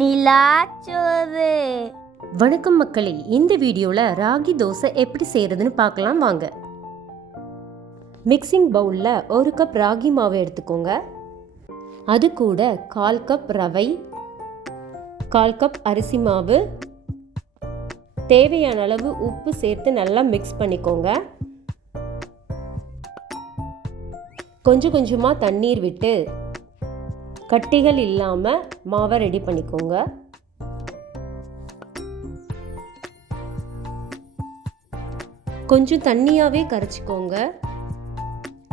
நிலாச்சோறு. வணக்கம் மக்களே, இந்த வீடியோவில் ராகி தோசை எப்படி செய்கிறதுன்னு பார்க்கலாம் வாங்க. மிக்சிங் பவுலில் 1 கப் ராகி மாவு எடுத்துக்கோங்க. அது கூட 1/4 கப் ரவை, 1/4 கப் அரிசி மாவு, தேவையான அளவு உப்பு சேர்த்து நல்லா மிக்ஸ் பண்ணிக்கோங்க. கொஞ்சம் கொஞ்சமாக தண்ணீர் விட்டு கட்டிகள் இல்லாமல் மாவை ரெடி பண்ணிக்கோங்க. கொஞ்சம் தண்ணியாகவே கரைச்சிக்கோங்க.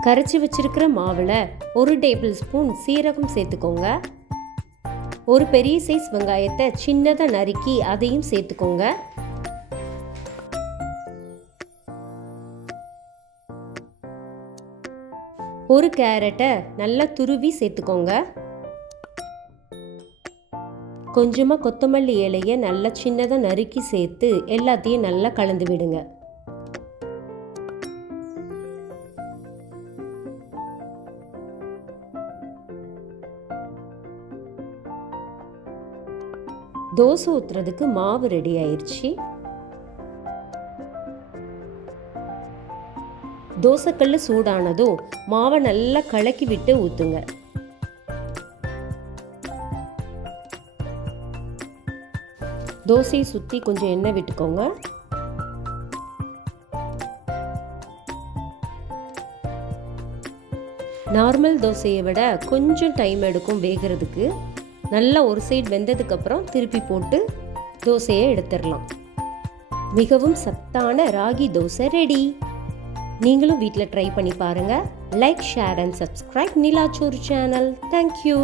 கரைச்சி வச்சிருக்கிற மாவில் 1 டேபிள் ஸ்பூன் சீரகம் சேர்த்துக்கோங்க. ஒரு பெரிய சைஸ் வெங்காயத்தை சின்னதாக நறுக்கி அதையும் சேர்த்துக்கோங்க. ஒரு கேரட்டை நல்லா துருவி சேர்த்துக்கோங்க. கொஞ்சமாக கொத்தமல்லி இலையை நல்லா சின்னதாக நறுக்கி சேர்த்து எல்லாத்தையும் நல்லா கலந்து விடுங்க. தோசை ஊற்றுறதுக்கு மாவு ரெடி ஆயிடுச்சு. தோசைக்கல் சூடானதும் மாவை நல்லா கலக்கி விட்டு ஊற்றுங்க. தோசையை சுற்றி கொஞ்சம் எண்ணெய் விட்டுக்கோங்க. நார்மல் தோசையை விட கொஞ்சம் டைம் எடுக்கும் வேகிறதுக்கு. நல்லா ஒரு சைடு வெந்ததுக்கப்புறம் திருப்பி போட்டு தோசையை எடுத்துடலாம். மிகவும் சத்தான ராகி தோசை ரெடி. நீங்களும் வீட்டில் ட்ரை பண்ணி பாருங்கள். Like, share and subscribe Nilachoru channel. Thank you.